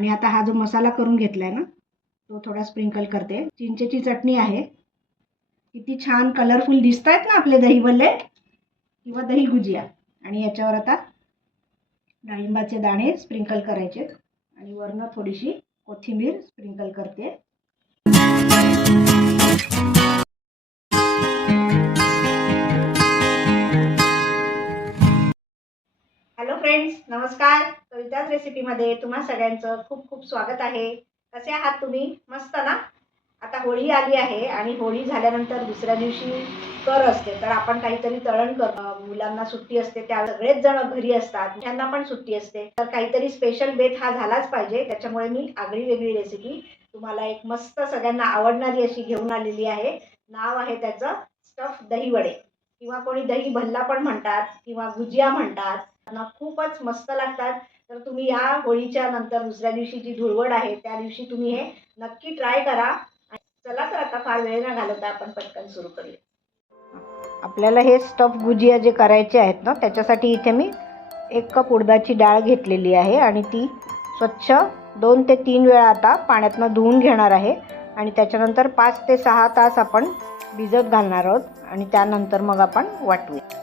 आणि आता हा जो मसाला करून घेतलाय ना तो थोडा स्प्रिंकल करते. चिंचेची चटणी आहे. किती छान कलरफुल दिसतायत ना आपले दही भल्ले किंवा दही गुजिया. आणि याच्यावर आता डाळिंबाचे दाणे स्प्रिंकल करायचे आणि वरनं थोडीशी कोथिंबीर स्प्रिंकल करते. हॅलो फ्रेंड्स, नमस्कार. कविताच रेसिपीमध्ये तुम्हा सगळ्यांचं खूप खूप स्वागत आहे. कसे आहात तुम्ही? मस्त ना? आता होळी आली आहे आणि होळी झाल्यानंतर दुसऱ्या दिवशी कर असते, तर आपण काहीतरी तळण करतो. मुलांना सुट्टी असते, त्या सगळेच जण घरी असतात, त्यांना पण सुट्टी असते, तर काहीतरी स्पेशल बेत हा झालाच पाहिजे. त्याच्यामुळे मी आगळी वेगळी रेसिपी तुम्हाला एक मस्त सगळ्यांना आवडणारी अशी घेऊन आलेली आहे. नाव आहे त्याचं स्टफ दही वडे किंवा कोणी दही भल्ला पण म्हणतात किंवा गुजिया म्हणतात. त्यांना खूपच मस्त लागतात. तर तुम्ही या होळीच्या नंतर दुसऱ्या दिवशी जी धुळवड आहे त्या दिवशी तुम्ही हे नक्की ट्राय करा. चला तर आता फार वेळ न घालवता आपण पटकन सुरू करूया. आपल्याला हे स्टफ गुजिया जे करायचे आहेत ना त्याच्यासाठी इथे मी 1 कप उडदाची डाळ घेतलेली आहे आणि ती स्वच्छ 2 ते 3 वेळा आता पाण्यातनं धुवून घेणार आहे आणि त्याच्यानंतर 5 ते 6 तास आपण भिजत घालणार आहोत आणि त्यानंतर मग आपण वाटूया.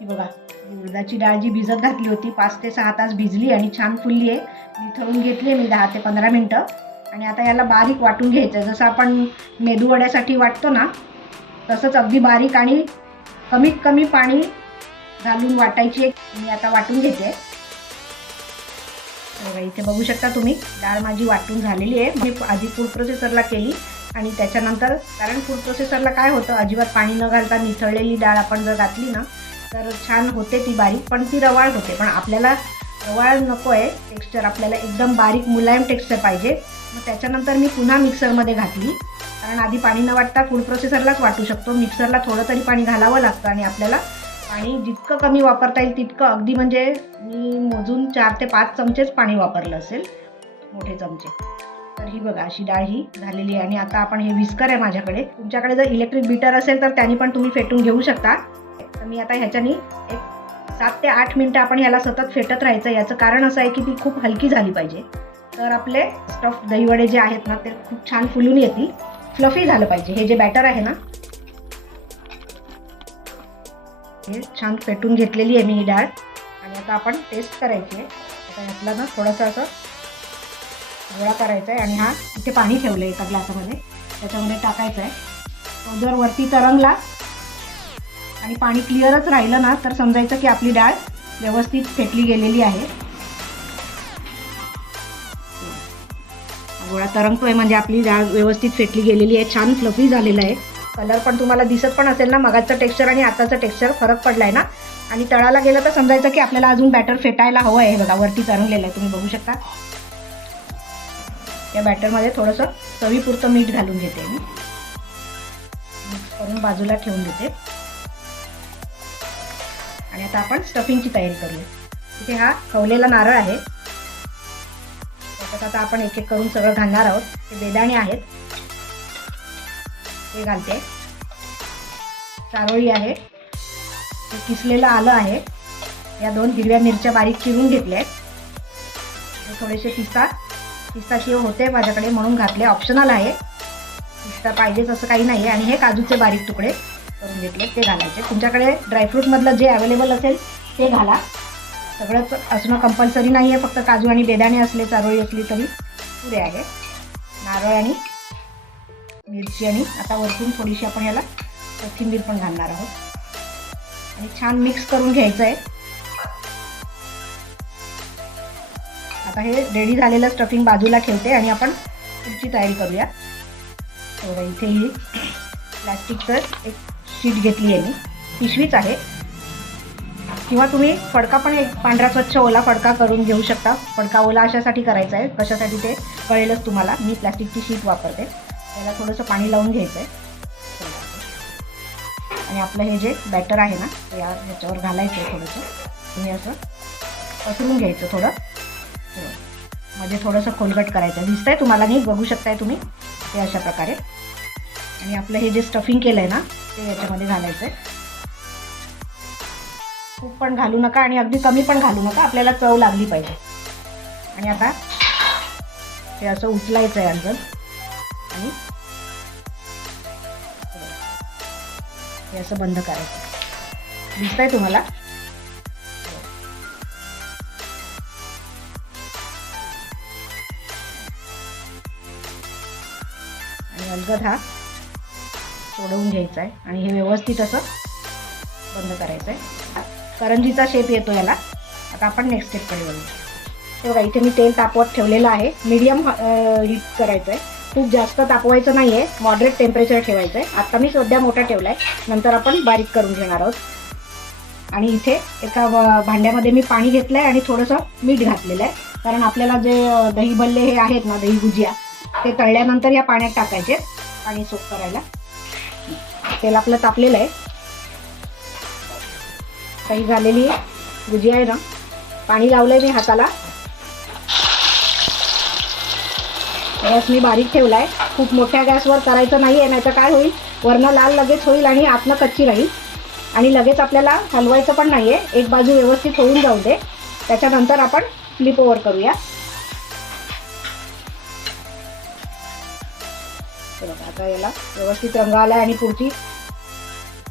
ही बघा, उडदाची डाळ जी भिजत घातली होती 5 ते 6 तास भिजली आणि छान फुलली आहे. निथळून घेतली आहे मी 10 ते 15 मिनटं आणि आता याला बारीक वाटून घ्यायचं. जसं आपण मेदू वड्यासाठी वाटतो ना तसंच अगदी बारीक आणि कमीत कमी पाणी घालून वाटायची. मी आता वाटून घेते. इथे बघू शकता तुम्ही डाळ माझी वाटून झालेली आहे. मी आधी फूड प्रोसेसरला केली आणि त्याच्यानंतर, कारण फूड प्रोसेसरला काय होतं, अजिबात पाणी न घालता निथळलेली डाळ आपण जर घातली ना तर छान होते ती बारीक, पण ती रवाळ होते. पण आपल्याला रवाळ नको आहे टेक्स्चर, आपल्याला एकदम बारीक मुलायम टेक्स्चर पाहिजे. मग त्याच्यानंतर मी पुन्हा मिक्सरमध्ये घातली, कारण आधी पाणी न वाटता फूड प्रोसेसरलाच वाटू शकतो. मिक्सरला थोडं तरी पाणी घालावं लागतं आणि आपल्याला पाणी जितकं कमी वापरता येईल तितकं, अगदी म्हणजे मी मोजून 4 ते 5 चमचेच पाणी वापरलं असेल, मोठे चमचे. तर ही बघा अशी डाळ ही झालेली आहे. आणि आता आपण हे विस्कर आहे माझ्याकडे, तुमच्याकडे जर इलेक्ट्रिक बीटर असेल तर त्याने पण तुम्ही फेटून घेऊ शकता. तर मी आता ह्याच्यानी एक 7 ते 8 मिनटं आपण ह्याला सतत फेटत राहायचं. याचं कारण असं आहे की ती खूप हलकी झाली पाहिजे, तर आपले स्टफ दहीवडे जे आहेत ना ते खूप छान फुलून येतील, फ्लफी झालं पाहिजे. हे जे बॅटर आहे ना हे छान फेटून घेतलेली आहे मी ही डाळ. आणि आता आपण टेस्ट करायची आहे. आता यातला ना थोडंसं असं गोळा करायचा आहे आणि हा इथे पाणी ठेवलं आहे एका ग्लासामध्ये, त्याच्यामध्ये टाकायचं आहे. तो जर वरती तरंगला आणि पाणी क्लिअरच राहिलं ना तर समजायचं की आपली डाळ व्यवस्थित फेटली गेलेली आहे. गोळा तरंगतोय म्हणजे आपली डाळ व्यवस्थित फेटली गेलेली आहे, छान फ्लफी झालेलं आहे. कलर पण तुम्हाला दिसत पण असेल ना, मगाचं टेक्स्चर आणि आताचं टेक्स्चर फरक पडलाय ना. आणि तळाला गेलं तर समजायचं की आपल्याला अजून बॅटर फेटायला हवं आहे. बघा वरती तरंगलेलं आहे, तुम्ही बघू शकता. या बॅटरमध्ये थोडंसं चवीपुरतं मीठ घालून घेते मी, मिक्स करून बाजूला ठेवून देते. आणि आता आपण स्टफिंगची तयारी करूया. इथे हा खवलेला नारळ आहे, त्याच्यात आता आपण एक एक करून सगळं घालणार आहोत. हे बेदाणे आहेत ते घालते, चारोळी आहे, हे किसलेलं आलं आहे, या 2 हिरव्या मिरच्या बारीक चिरून घेतल्या आहेत, थोडेसे पिस्ताचिओ होते माझ्याकडे म्हणून घातले, ऑप्शनल आहे, पिस्ता पाहिजेच असं काही नाही आहे. आणि हे काजूचे बारीक तुकडे करून घेतले ते घालायचे. तुमच्याकडे ड्रायफ्रूटमधलं जे अवेलेबल असेल ते घाला. सगळंच असणं कंपल्सरी नाही आहे, फक्त काजू आणि बेदाणे असले, चारोळी असली तरी पुरे आहे. नारळ आणि मिरची आणि आता वरतून थोडीशी आपण याला कोथिंबीर पण घालणार आहोत आणि छान मिक्स करून घ्यायचं आहे. आता हे रेडी झालेलं स्टफिंग बाजूला ठेवते आणि आपण पुढची तयारी करूया. तर इथे ही प्लॅस्टिकचं एक शीट घेतली आहे मी, पिशवीच आहे, किंवा तुम्ही फडका पण एक पांढरा स्वच्छ ओला फडका करून घेऊ शकता. फडका ओला अशासाठी करायचा आहे, कशासाठी ते कळेलच तुम्हाला. मी प्लॅस्टिकची शीट वापरते. त्याला थोडंसं पाणी लावून घ्यायचं आहे आणि आपलं हे जे बॅटर आहे ना ते ह्याच्यावर घालायचं आहे. थोडंसं तुम्ही असं पसरून घ्यायचं, थोडं मध्ये थोडंसं खोलगट करायचं. दिसतंय तुम्हाला, नाही बघू शकताय तुम्ही, ते अशा प्रकारे. आणि आपलं हे जे स्टफिंग केलं आहे ना ते याच्यामध्ये घालायचं आहे. खूप पण घालू नका आणि अगदी कमी पण घालू नका, आपल्याला चव लागली पाहिजे. आणि आता हे असं उचलायचं आहे अलगद आणि हे असं बंद करायचं. दिसतंय तुम्हाला? आणि अलगद हा सोडवून घ्यायचा आहे आणि हे व्यवस्थित असं बंद करायचं आहे. करंजीचा शेप येतो याला. आता आपण नेक्स्ट स्टेपकडे वळू. हे बघा, इथे मी तेल तापवत ठेवलेलं आहे. मीडियम हीट करायचं आहे, खूप जास्त तापवायचं नाही आहे, मॉडरेट टेम्परेचर ठेवायचं आहे. आता मी सध्या मोठा ठेवला आहे, नंतर आपण बारीक करून घेणार आहोत. आणि इथे एका भांड्यामध्ये मी पाणी घेतलं आहे आणि थोडंसं मीठ घातलेलं आहे, कारण आपल्याला जे दही भल्ले हे आहेत ना, दही भुजिया, ते तळल्यानंतर या पाण्यात टाकायचे, पाणी सोक करायला. तेल आपलं तापलेलं आहे. काही झालेली भुजिया आहे ना, पाणी लावलंय मी हाताला. गॅस मी बारीक ठेवला आहे. खूप मोठ्या गॅसवर करायचं नाही आहे, नाहीतर काय होईल, वरनं लाल लगेच होईल आणि आतनं कच्ची राहील. आणि लगेच आपल्याला हलवायचं पण नाही आहे, एक बाजू व्यवस्थित होऊन जाऊ दे, त्याच्यानंतर आपण फ्लिप ओव्हर करूया. बघा, आता याला व्यवस्थित रंग आला आणि पुढची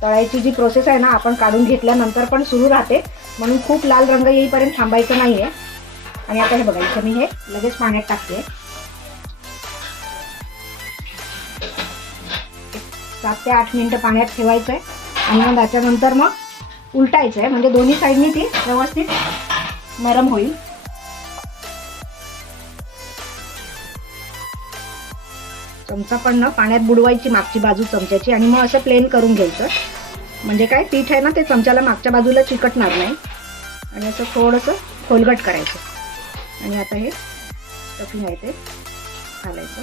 तळायची जी प्रोसेस आहे ना, आपण काढून घेतल्यानंतर पण सुरू राहते, म्हणून खूप लाल रंग येईपर्यंत थांबायचं नाही आहे. आणि आता हे बघा, इथे मी हे लगेच पाण्यात टाकते. 7 ते 8 मिनिटं पाण्यात ठेवायचं आहे आणि मग त्याच्यानंतर मग उलटायचं आहे, म्हणजे दोन्ही साईडनी ती व्यवस्थित नरम होईल. चमचा पण ना पाण्यात बुडवायची मागची बाजू चमच्याची आणि मग असं प्लेन करून घ्यायचं, म्हणजे काय पीठ आहे ना ते चमच्याला मागच्या बाजूला चिकटणार नाही. आणि असं थोडंसं खोलगट करायचं. आणि आता हे स्टफिंग आहे ते घालायचं.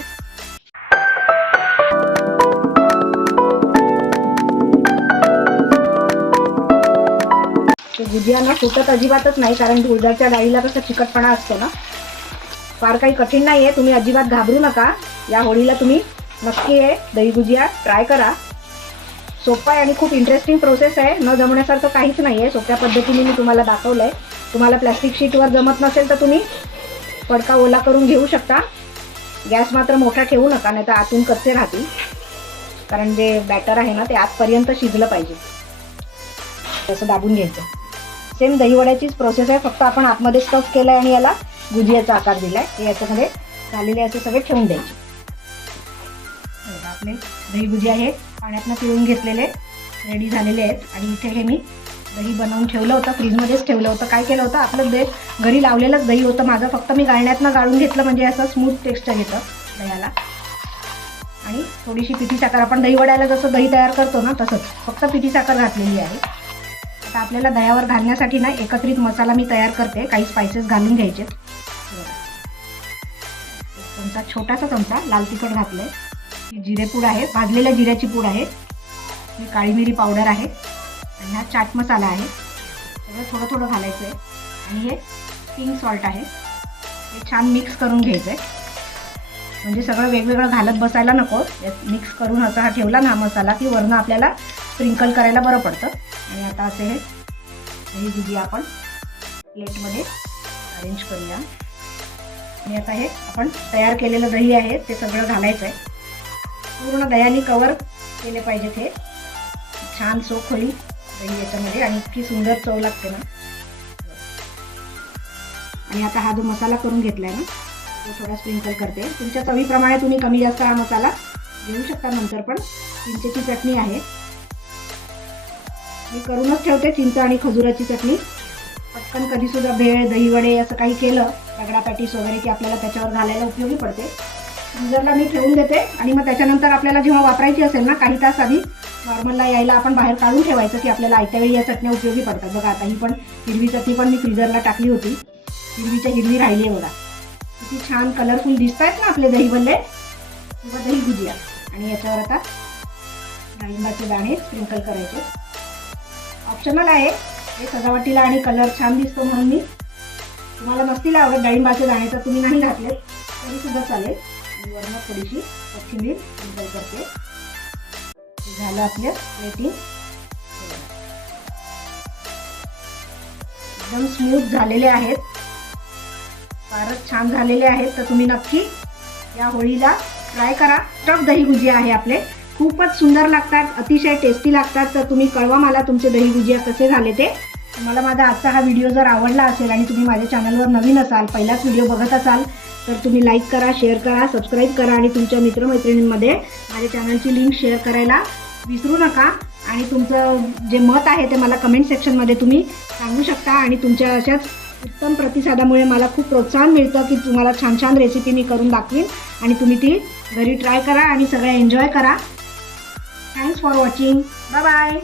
ते भुजिया ना फुटत अजिबातच नाही, कारण उडदाच्या डाळीला कसं चिकटपणा असतो ना. फार काही कठीण नाही आहे, तुम्ही अजिबात घाबरू नका. या होळीला तुम्ही नक्की हे दही भुजिया ट्राय करा. सोपं आहे आणि खूप इंटरेस्टिंग प्रोसेस आहे, न जमण्यासारखं काहीच नाही आहे. सोप्या पद्धतीने मी तुम्हाला दाखवलं आहे. तुम्हाला प्लॅस्टिक शीटवर जमत नसेल तर तुम्ही फडका ओला करून घेऊ शकता. गॅस मात्र मोठा ठेवू नका, नाही तर आतून कच्चे राहतील, कारण जे बॅटर आहे ना ते आतपर्यंत शिजलं पाहिजे. असं दाबून घ्यायचं. सेम दहीवड्याचीच प्रोसेस आहे, फक्त आपण आतमध्ये स्टफ केलं आहे आणि याला भुजियाचा आकार दिला आहे. ते याच्यामध्ये झालेले असे सगळे ठेवून द्यायचे. आपले दही भुजिया हे पाण्यातनं पिळून घेतलेले रेडी झालेले आहेत. आणि इथे हे मी दही बनवून ठेवलं होतं, फ्रीजमध्येच ठेवलं होतं. काय केलं होतं, आपलं घरी लावलेलंच दही होतं माझं, फक्त मी गाळण्यातनं गाळून घेतलं, म्हणजे असं स्मूथ टेक्स्चर येतं दह्याला. आणि थोडीशी पिठी साखर, आपण दही वड्याला जसं दही तयार करतो ना तसंच, फक्त पिठी साखर घातलेली आहे. आता आपल्याला दह्यावर घालण्यासाठी ना एकत्रित मसाला मी तयार करते. काही स्पायसेस घालून घ्यायचे. एक चमचा, छोटासा चमचा लाल तिखट घातलंय. ही जिरेपूड आहे, भाजलेल्या जिऱ्याची पूड आहे. ही काळी मिरी पावडर आहे आणि हा चाट मसाला आहे. सगळं थोडं थोडं घालायचं आहे. आणि हे पिंक सॉल्ट आहे. हे छान मिक्स करून घ्यायचं आहे, म्हणजे सगळं वेगवेगळं घालत बसायला नको. मिक्स करून असा हा ठेवला ना मसाला, की वरनं आपल्याला स्प्रिंकल करायला बरं पडतं. आणि आता असे हे दही भुजिया आपण प्लेटमध्ये अरेंज करूया. आणि आता हे आपण तयार केलेलं दही आहे ते सगळं घालायचं आहे. पूर्ण दह्याने कवर केले पाहिजेत. हे छान सोक होईल दही याच्यामध्ये आणि इतकी सुंदर चव लागते ना. आणि आता हा जो मसाला करून घेतला आहे ना तो थोडा स्प्रिंकल करते. तुमच्या चवीप्रमाणे तुम्ही कमी जास्त हा मसाला घेऊ शकता नंतर. पण चिंचेची चटणी आहे, मी करूनच ठेवते चिंच आणि खजुराची चटणी. पटकन कधीसुद्धा भेळ, दहीवडे असं काही केलं, रगडा पॅटीस वगैरे, की आपल्याला त्याच्यावर घालायला उपयोगी पडते. फ्रीजरला मी ठेवून देते आणि मग त्याच्यानंतर आपल्याला जेव्हा वापरायची असेल ना, काही तास आधी नॉर्मलला यायला आपण बाहेर काढून ठेवायचं, की आपल्याला आयत्या वेळी या चटण्या उपयोगी पडतात. बघा, आता ही पण हिरवी चटणी पण मी फ्रीजरला टाकली होती, हिरवीच्या हिरवी राहिली आहे. बघा किती छान कलरफुल दिसत आहेत ना आपले दही भल्ले किंवा दही भुजिया. आणि याच्यावर आता डाळिंबाचे दाणे स्प्रिंकल करायचे. ऑप्शनल आहे हे सजावटीला आणि कलर छान दिसतो म्हणून. मी तुम्हाला नसतील आवडत डाळिंबाचे दाणे तर तुम्ही नाही घातले तरी सुद्धा चालेल. आणि वरून थोडीशी कोथिंबीर स्प्रिंकल करते. झालं आपलं प्लेटिंग. एकदम स्मूथ झालेले आहेत, फारच छान झालेले आहेत. तर तुम्ही नक्की या होळीला ट्राय करा. स्टफ दही भुजिया आहे आपले, खूपच सुंदर लागतात, अतिशय टेस्टी लागतात. तर तुम्ही कळवा मला तुमचे दही भुजिया कसे झाले ते. तुम्हाला माझा आजचा हा व्हिडिओ जर आवडला असेल आणि तुम्ही माझ्या चॅनलवर नवीन असाल, पहिलाच व्हिडिओ बघत असाल, तर तुम्ही लाईक करा, शेअर करा, सबस्क्राईब करा आणि तुमच्या मित्रमैत्रिणींमध्ये माझ्या चॅनलची लिंक शेअर करायला विसरू नका. आणि तुमचं जे मत आहे ते मला कमेंट सेक्शनमध्ये तुम्ही सांगू शकता. आणि तुमच्या अशाच उत्तम प्रतिसादामुळे मला खूप प्रोत्साहन मिळतं की तुम्हाला छान छान रेसिपी मी करून दाखवीन आणि तुम्ही ती घरी ट्राय करा आणि सगळं एन्जॉय करा. Thanks for watching. Bye bye.